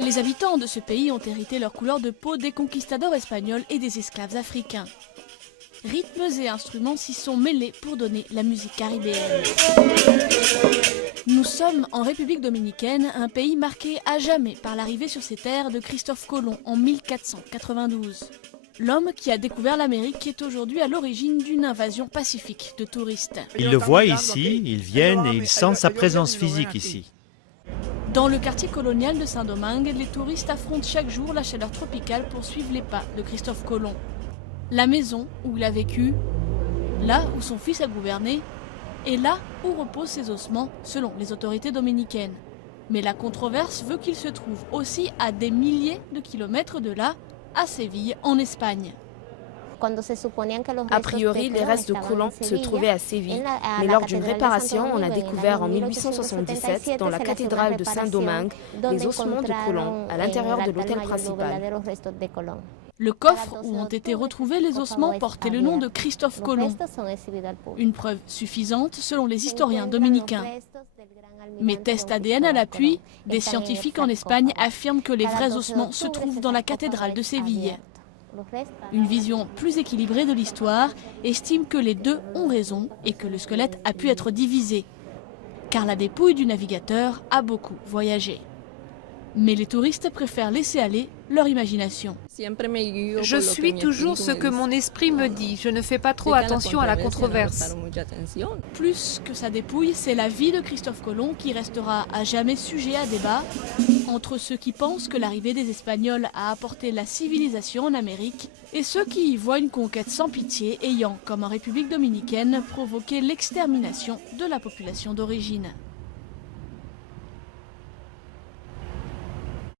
Les habitants de ce pays ont hérité leur couleur de peau des conquistadors espagnols et des esclaves africains. Rythmes et instruments s'y sont mêlés pour donner la musique caribéenne. Nous sommes en République dominicaine, un pays marqué à jamais par l'arrivée sur ces terres de Christophe Colomb en 1492. L'homme qui a découvert l'Amérique est aujourd'hui à l'origine d'une invasion pacifique de touristes. Ils le voient ici, ils viennent et ils sentent sa présence physique ici. Dans le quartier colonial de Saint-Domingue, les touristes affrontent chaque jour la chaleur tropicale pour suivre les pas de Christophe Colomb. La maison où il a vécu, là où son fils a gouverné, et là où reposent ses ossements selon les autorités dominicaines. Mais la controverse veut qu'il se trouve aussi à des milliers de kilomètres de là, à Séville, en Espagne. A priori, les restes de Colomb se trouvaient à Séville, mais lors d'une réparation, on a découvert en 1877, dans la cathédrale de Saint-Domingue, les ossements de Colomb à l'intérieur de l'hôtel principal. Le coffre où ont été retrouvés les ossements portait le nom de Christophe Colomb. Une preuve suffisante selon les historiens dominicains. Mais tests ADN à l'appui, des scientifiques en Espagne affirment que les vrais ossements se trouvent dans la cathédrale de Séville. Une vision plus équilibrée de l'histoire estime que les deux ont raison et que le squelette a pu être divisé. Car la dépouille du navigateur a beaucoup voyagé. Mais les touristes préfèrent laisser aller leur imagination. Je suis toujours ce que mon esprit me dit. Je ne fais pas trop attention à la controverse. Plus que sa dépouille, c'est la vie de Christophe Colomb qui restera à jamais sujet à débat entre ceux qui pensent que l'arrivée des Espagnols a apporté la civilisation en Amérique et ceux qui y voient une conquête sans pitié ayant, comme en République dominicaine, provoqué l'extermination de la population d'origine.